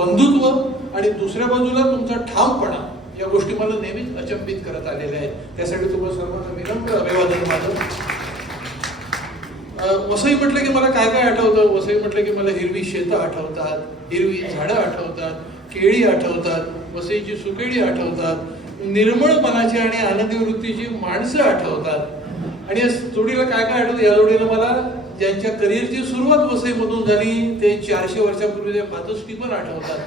बंधुत्व आणि दुसऱ्या बाजूला तुमचा ठामपणा या गोष्टी मला नेहमीच अचंबित करत आलेल्या आहेत. त्यासाठी तुम्हाला सर्वांना विनम्र अभिवादन माझं वसई म्हटलं की मला काय काय आठवतं? वसई म्हटलं की मला हिरवी शेतं आठवतात हिरवी झाडं आठवतात केळी आठवतात वसईची सुकेळी आठवतात निर्मळ मनाची आणि आनंदी वृत्तीची माणसं आठवतात. आणि या जोडीला काय काय आठवतं? या जोडीला मला ज्यांच्या करिअरची सुरुवात वसईमधून झाली ते चारशे वर्षापूर्वी ते मातोश्री पण आठवतात.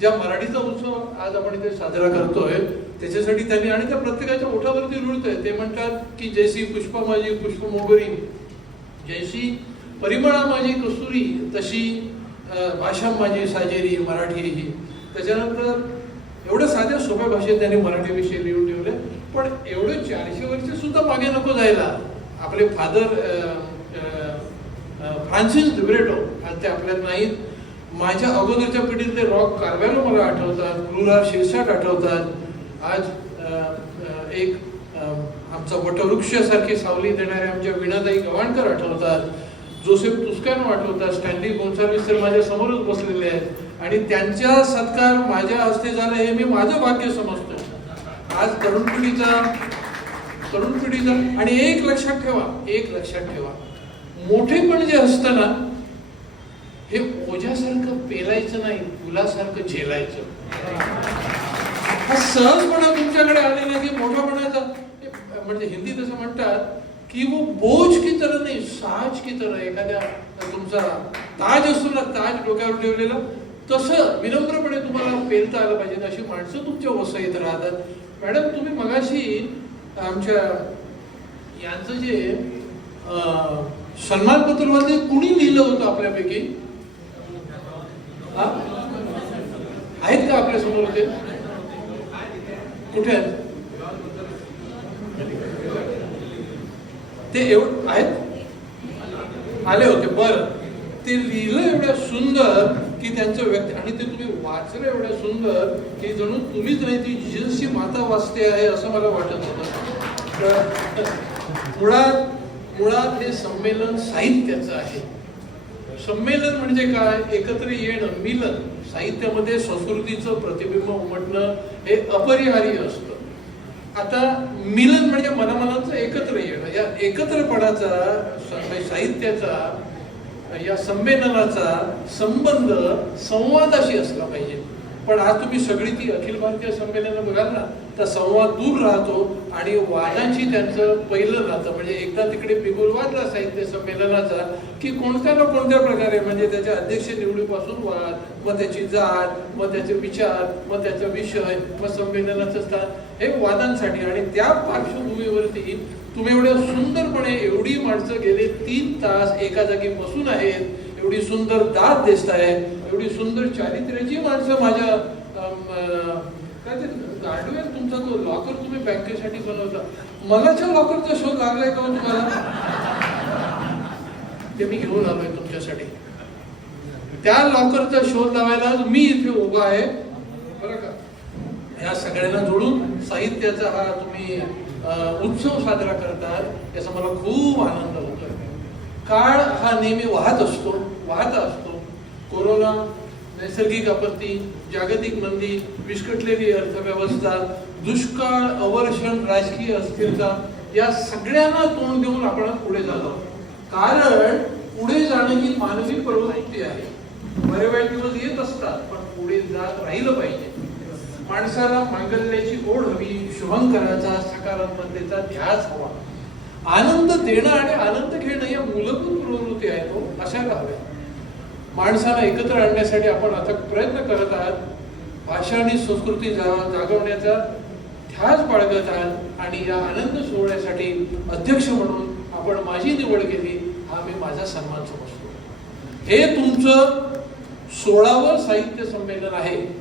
ज्या मराठीचा उत्सव आज आपण इथे साजरा करतोय त्याच्यासाठी त्यांनी आणि त्या प्रत्येकाच्या ओठावरती रुळतंय. ते म्हणतात की जैसी पुष्पा माझी पुष्प मोगरी जैशी परिमळा माझी कस्तुरी. तशी भाषा माझी साजेरी मराठी ही. त्याच्यानंतर एवढं साध्या सोप्या भाषेत त्यांनी मराठीविषयी लिहून ठेवले. पण एवढे चारशे वर्ष सुद्धा मागे नको जायला. आपले फादर फ्रान्सिस दुब्रेटो आज ते आपल्यात नाहीत. माझ्या अगोदरच्या पिढीतले रॉक कार्व्यालो मला आठवतात क्रुरा शिरसाट आठवतात. आज एक आमचा वटवृक्षासारखी सावली देणारे आमच्या विणाताई गवाणकर आठवतात. जोसेफ तुस्कानो आठवतात. स्टॅन्ली गोन्साल्विस तर माझ्या समोरच बसलेले आहेत. आणि त्यांच्या सत्कार माझ्या हस्ते झाला हे मी माझं भाग्य समजतो आज तरुण पिढीचा तरुण पिढीचा आणि एक लक्षात ठेवा एक लक्षात ठेवा. मोठेपण जे असतं ना हे ओझ्यासारखं पेलायचं नाही फुलासारखं झेलायचं. हा सहजपणा तुमच्याकडे आलेला की मोठापणाचा हे म्हणजे हिंदी तसं म्हणतात की वो बोझ की तरह नाही साज की तरह. एखाद्या तुमचा ताज असतो ना ताज डोक्यावर ठेवलेला तसं विनम्रपणे तुम्हाला पेलता आलं पाहिजे. अशी माणसं तुमच्या वसईत राहतात. मॅडम तुम्ही मगाशी आमच्या यांचं जे अं, सन्मानपत्रमध्ये कुणी लिहिलं होतं आपल्यापैकी? आहेत का आपल्यासमोर ते? कुठे आहेत? ते एवढ आहेत? आले होते बर. ते लिहिलं एवढ्या सुंदर की त्यांचं व्यक्ती आणि ते तुम्ही वाचलं एवढ्या सुंदर की जणू तुम्हीच नाही ती जिजसची माता वाचते आहे असं मला वाटत होतं. मुळात मुळात हे संमेलन साहित्याचं आहे. संमेलन म्हणजे काय? एकत्र येणं मिलन. साहित्यामध्ये संस्कृतीचं प्रतिबिंब उमटणं हे अपरिहार्य असतं. आता मिलन म्हणजे मनामनाचं एकत्र येणं. या एकत्रपणाचा म्हणजे साहित्याचा या संमेलनाचा संबंध संवादाशी असला पाहिजे. पण आज तुम्ही सगळी ती अखिल भारतीय संमेलनं बघाल ना तर संवाद दूर राहतो आणि वादांची त्यांचं पहिलं राहतं. म्हणजे एकदा तिकडे बिगुल वाजला साहित्य संमेलनाचा की कोणत्या ना कोणत्या प्रकारे म्हणजे त्याच्या अध्यक्ष निवडीपासून वाद मग त्याची जात मग त्याचे विचार मग त्याचा विषय मग संमेलनाचं स्थान हे वादांसाठी. आणि त्या पार्श्वभूमीवरती तुम्ही एवढ्या सुंदरपणे एवढी माणसं गेले तीन तास एका जागी बसून आहेत एवढी सुंदर दाद दिसत आहेत. एवढी सुंदर चारित्र्याची माणसं माझ्या काय ते गाडवे तुमचा तो लॉकर तुम्ही बँकेसाठी बनवता. मलाच्या लॉकरचा शोध लागलाय का हो तुम्हाला? ते मी घेऊन आलोय तुमच्यासाठी. त्या लॉकरचा शोध लावायला मी इथे उभा आहे. बरं का? ह्या सगळ्यांना जोडून साहित्याचा हा तुम्ही उत्सव साजरा करतात याचा मला खूप आनंद होतोय. काळ हा नेहमी वाहत असतो वाहत असतो. कोरोना नैसर्गिक आपत्ती जागतिक मंदी विस्कटलेली अर्थव्यवस्था दुष्काळ अवर्षण राजकीय अस्थिरता या सगळ्यांना तोंड देऊन आपण पुढे झालो कारण पुढे जाणं ही मानवी प्रवृत्ती आहे. बरे वाईट दिवस येत असतात पण पुढे जात राहिलं पाहिजे. माणसाला मांगल्याची ओढ हवी शुभंकराचा सकारात्मकतेचा ध्यास हवा. आनंद देणं आणि आनंद घेणं या मूलभूत प्रवृत्ती आहेत हो असायला हव्या माणसाला एकत्र आणण्यासाठी आपण आता प्रयत्न करत आहात. भाषा आणि संस्कृती जा- जागवण्याचा ध्यास बाळगत आहात आणि या आनंद सोहळ्यासाठी अध्यक्ष म्हणून आपण माझी निवड केली हा मी माझा सन्मान समजतो. हे तुमचं सोळावं साहित्य संमेलन आहे.